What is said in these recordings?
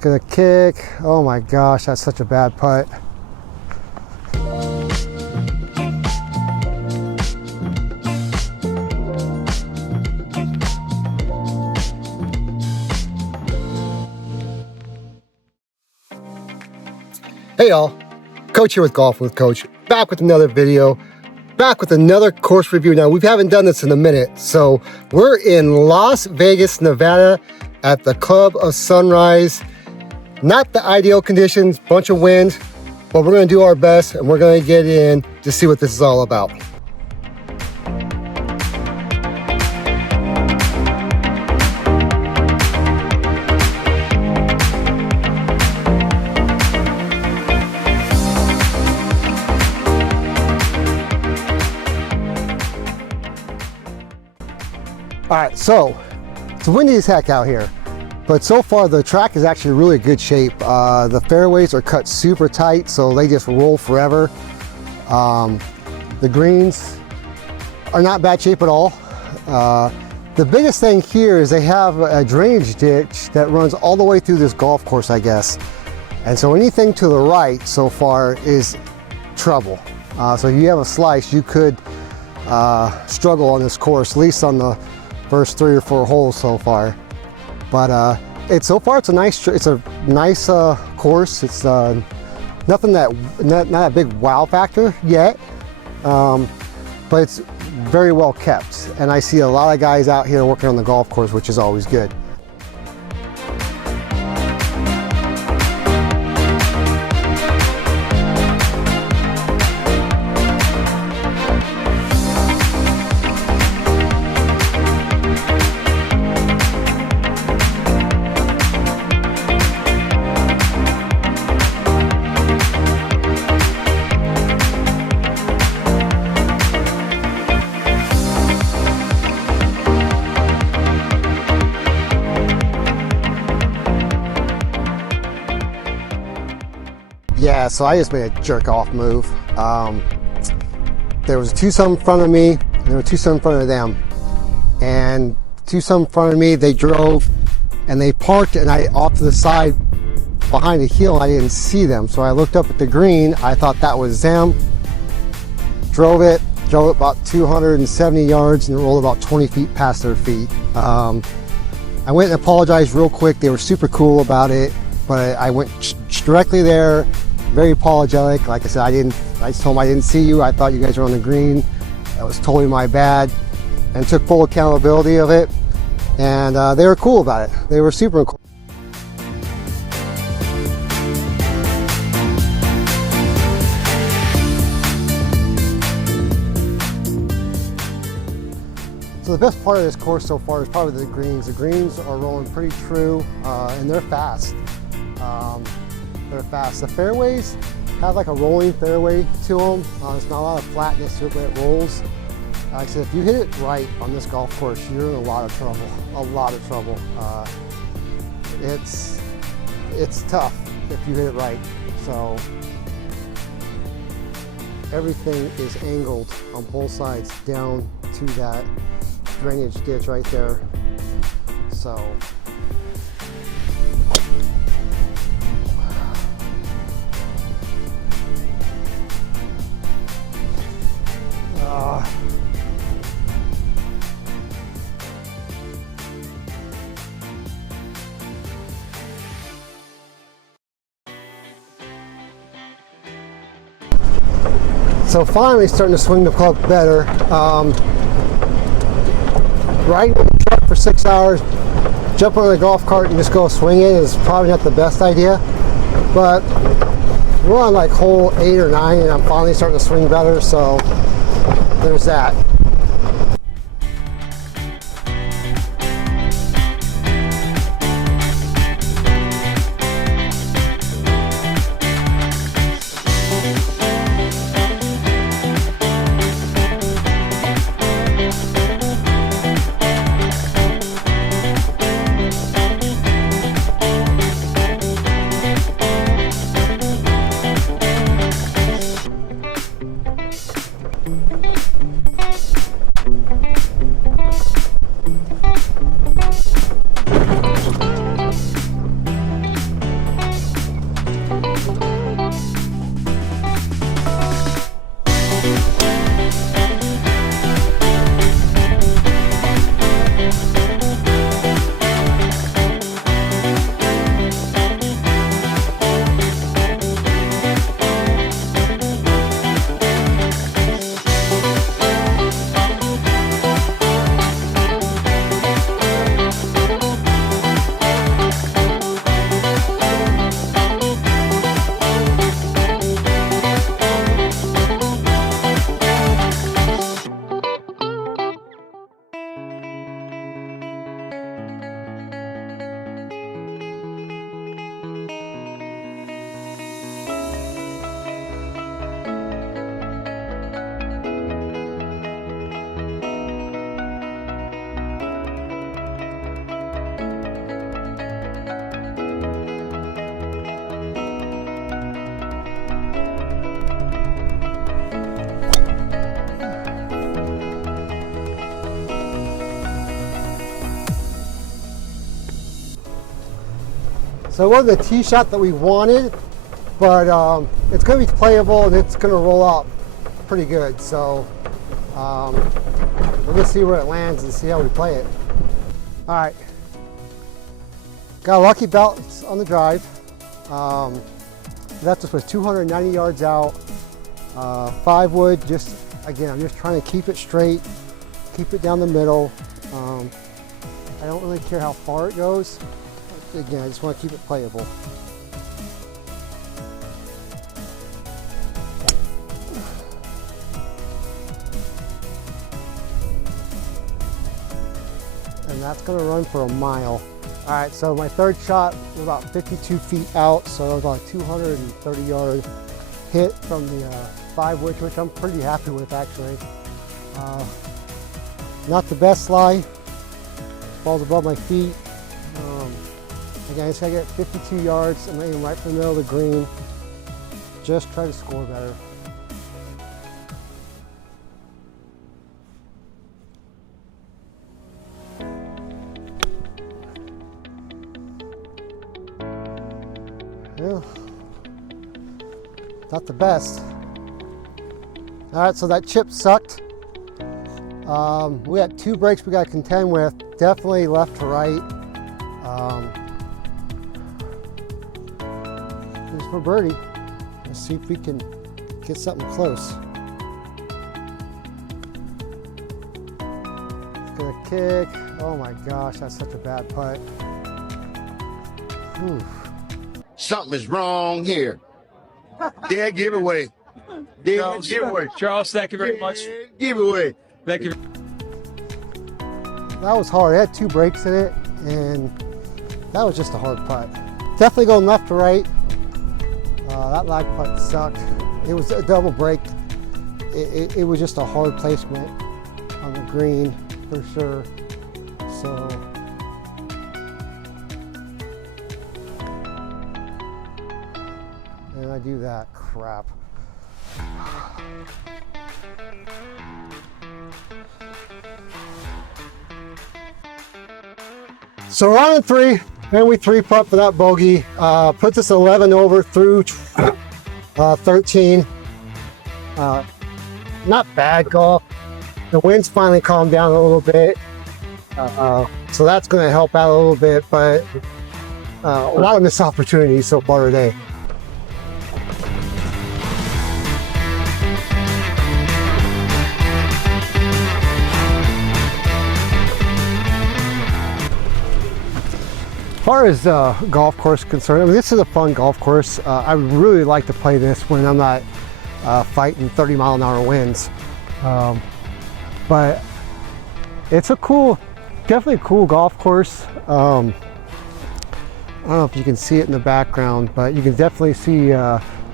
gonna kick. Oh my gosh, that's such a bad putt. Hey y'all, Coach here with Golf with Coach, back with another video, back with another course review. Now, we haven't done this in a minute, so we're in Las Vegas, Nevada at the Club of Sunrise. Not the ideal conditions, bunch of wind, but we're gonna do our best and we're gonna get in to see what this is all about. All right, so it's windy as heck out here, but so far the track is actually really good shape. The fairways are cut super tight, so they just roll forever. The greens are not bad shape at all. The biggest thing here is they have a drainage ditch that runs all the way through this golf course, I guess. And so anything to the right so far is trouble. So if you have a slice, you could struggle on this course, at least on the first 3 or 4 holes so far. But so far it's a nice course. It's nothing not a big wow factor yet, but it's very well kept, and I see a lot of guys out here working on the golf course, which is always good. Yeah, so I just made a jerk off move. There was a twosome in front of me, and there were twosome in front of them. And twosome in front of me, they drove and they parked, and I off to the side behind a hill, I didn't see them. So I looked up at the green, I thought that was them. Drove it about 270 yards and rolled about 20 feet past their feet. I went and apologized real quick. They were super cool about it, but I went directly there. Very apologetic. Like I said, I just told them I didn't see you. I thought you guys were on the green. That was totally my bad, and took full accountability of it. And they were cool about it. They were super cool. So the best part of this course so far is probably the greens. The greens are rolling pretty true, and they're fast. They're fast. The fairways have like a rolling fairway to them. There's not a lot of flatness to it, but it rolls. Like I said, if you hit it right on this golf course, you're in a lot of trouble. A lot of trouble. It's tough if you hit it right. So everything is angled on both sides down to that drainage ditch right there. So So finally starting to swing the club better. Riding in the truck for 6 hours, jump on the golf cart and just go swing it is probably not the best idea. But we're on like hole 8 or 9 and I'm finally starting to swing better, so there's that. So it wasn't the tee shot that we wanted, but it's going to be playable and it's going to roll out pretty good. So we're going to see where it lands and see how we play it. All right, got a lucky bounce on the drive. That just was 290 yards out. 5 wood, just again, I'm just trying to keep it straight, keep it down the middle. I don't really care how far it goes. Again, I just want to keep it playable. And that's going to run for a mile. All right, so my third shot was about 52 feet out, so it was like 230 yard hit from the 5 wood, which I'm pretty happy with actually. Not the best lie, falls above my feet. Again, I just gotta get 52 yards. I'm aiming right from the middle of the green. Just try to score better. Yeah, not the best. All right, so that chip sucked. We had 2 breaks we got to contend with. Definitely left to right. Here's for birdie. Let's see if we can get something close. It's gonna kick. Oh my gosh, that's such a bad putt. Whew. Something is wrong here. Dead giveaway. Dead giveaway. Charles, thank you very much. Dead giveaway. Thank you. That was hard. It had 2 breaks in it, and that was just a hard putt. Definitely going left to right. That lag putt sucked. It was a double break. It was just a hard placement on the green for sure. So and I do that crap. So we're on 3, and we 3-putt for that bogey. Puts us 11 over through 13. Not bad golf. The wind's finally calmed down a little bit. So that's going to help out a little bit, but a lot of missed opportunities so far today. As far as golf course concerned, I mean, this is a fun golf course. I would really like to play this when I'm not fighting 30-mile-an-hour winds. But it's a cool, definitely a cool golf course. I don't know if you can see it in the background, but you can definitely see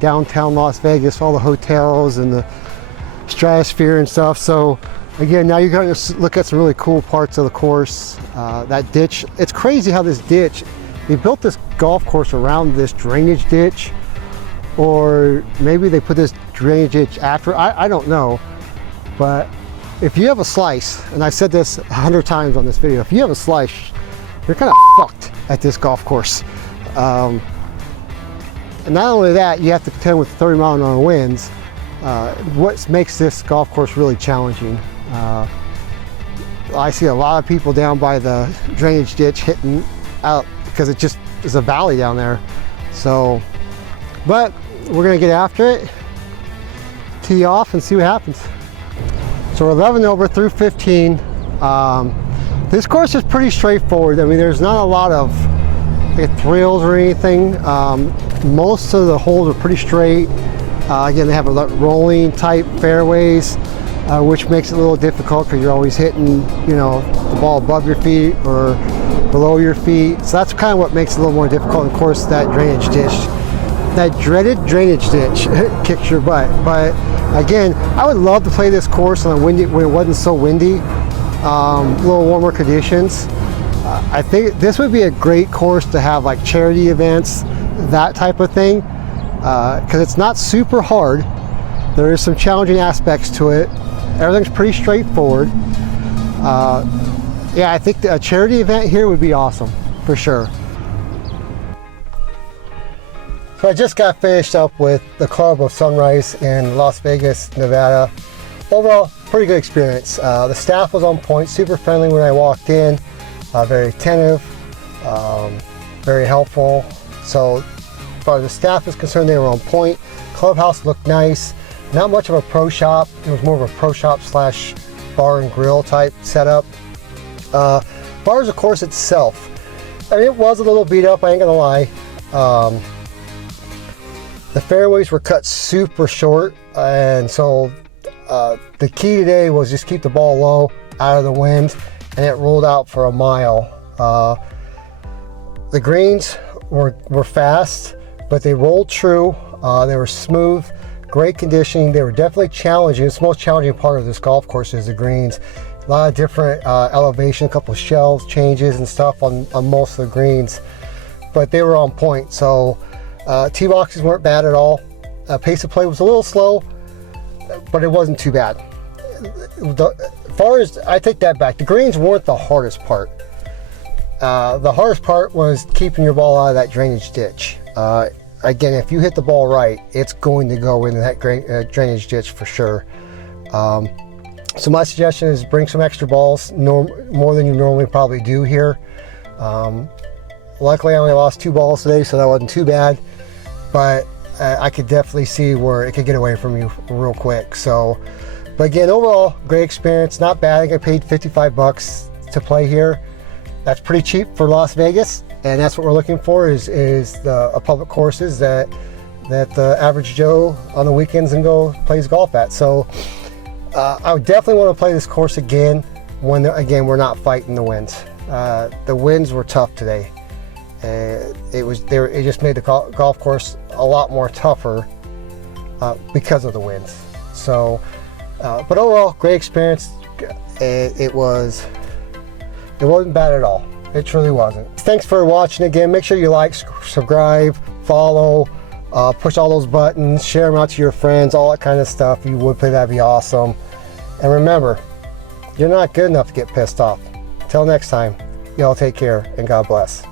downtown Las Vegas, all the hotels and the stratosphere and stuff. So again, now you're going to look at some really cool parts of the course. That ditch, it's crazy how this ditch, they built this golf course around this drainage ditch, or maybe they put this drainage ditch after, I don't know. But if you have a slice, and I've said this 100 times on this video, if you have a slice, you're kind of fucked at this golf course. And not only that, you have to contend with 30-mile-an-hour winds. What makes this golf course really challenging. I see a lot of people down by the drainage ditch hitting out because it just is a valley down there. So, but we're gonna get after it, tee off and see what happens. So we're 11 over through 15. This course is pretty straightforward. I mean, there's not a lot of thrills or anything. Most of the holes are pretty straight. Again, they have a rolling type fairways, which makes it a little difficult because you're always hitting, you know, the ball above your feet or below your feet. So that's kind of what makes it a little more difficult. Of course, that drainage ditch, that dreaded drainage ditch kicks your butt. But again, I would love to play this course on a windy, when it wasn't so windy, a little warmer conditions. I think this would be a great course to have like charity events, that type of thing, because it's not super hard. There is some challenging aspects to it. Everything's pretty straightforward. Yeah, I think a charity event here would be awesome, for sure. So I just got finished up with the Club of Sunrise in Las Vegas, Nevada. Overall, pretty good experience. The staff was on point, super friendly when I walked in, very attentive, very helpful. So as far as the staff is concerned, they were on point. Clubhouse looked nice. Not much of a pro shop. It was more of a pro shop slash bar and grill type setup. Bars, of course, itself, I mean, it was a little beat up, I ain't gonna lie. The fairways were cut super short, and so the key today was just keep the ball low, out of the wind, and it rolled out for a mile. The greens were fast, but they rolled true. They were smooth, great conditioning. They were definitely challenging. It's the most challenging part of this golf course is the greens. A lot of different elevation, a couple of shelves changes and stuff on most of the greens, but they were on point. So tee boxes weren't bad at all. Pace of play was a little slow, but it wasn't too bad. As far as, I take that back, the greens weren't the hardest part. The hardest part was keeping your ball out of that drainage ditch. Again, if you hit the ball right, it's going to go into that drainage ditch for sure. So my suggestion is bring some extra balls, more than you normally probably do here. Luckily I only lost 2 balls today, so that wasn't too bad, but I could definitely see where it could get away from you real quick. So, but again, overall, great experience, not bad. I think I paid 55 bucks to play here. That's pretty cheap for Las Vegas, and that's what we're looking for is the public courses that the average Joe on the weekends and go plays golf at. So I would definitely want to play this course again when again we're not fighting the winds. The winds were tough today. It just made the golf course a lot more tougher because of the winds. So, but overall, great experience. It wasn't bad at all. It truly wasn't. Thanks for watching again. Make sure you like, subscribe, follow, push all those buttons, share them out to your friends, all that kind of stuff. If you would play, that'd be awesome. And remember, you're not good enough to get pissed off. Until next time, y'all take care and God bless.